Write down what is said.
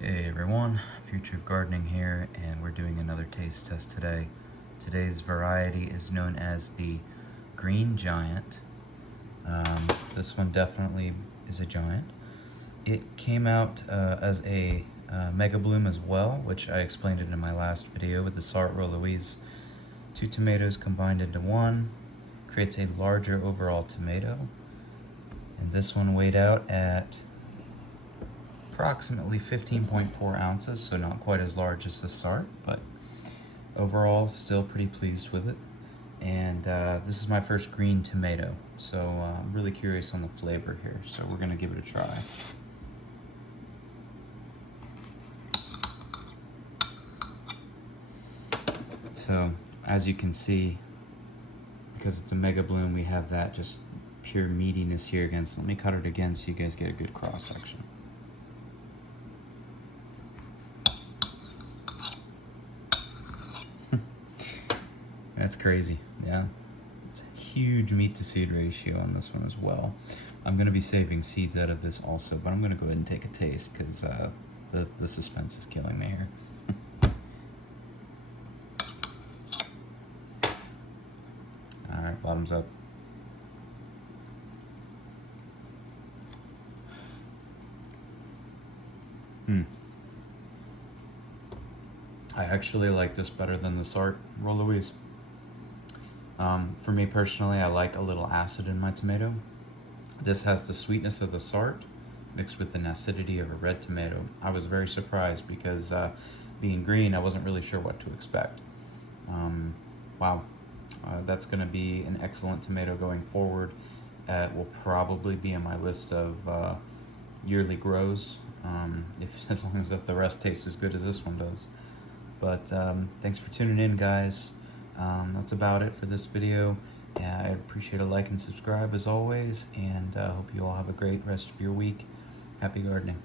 Hey everyone, Future of Gardening here, and we're doing another taste test today. Today's variety is known as the Green Giant. This one definitely is a giant. It came out as a Mega Bloom as well, which I explained it in my last video with the Sartre Louise. 2 tomatoes combined into one creates a larger overall tomato. And this one weighed out at approximately 15.4 ounces, so not quite as large as the Sartre, but overall still pretty pleased with it. And this is my first green tomato, so I'm really curious on the flavor here, so we're gonna give it a try. So as you can see, because it's a Mega Bloom, we have that just pure meatiness here again. So let me cut it again so you guys get a good cross section. That's crazy, yeah. It's a huge meat to seed ratio on this one as well. I'm gonna be saving seeds out of this also, but I'm gonna go ahead and take a taste because the suspense is killing me here. All right, bottoms up. I actually like this better than the Sartre Louise. For me personally, I like a little acid in my tomato. This has the sweetness of the Sartre mixed with the acidity of a red tomato. I was very surprised because being green, I wasn't really sure what to expect. Wow, that's going to be an excellent tomato going forward. It will probably be on my list of yearly grows, as long as the rest tastes as good as this one does. But thanks for tuning in, guys. That's about it for this video. I appreciate a like and subscribe as always, and hope you all have a great rest of your week. Happy gardening.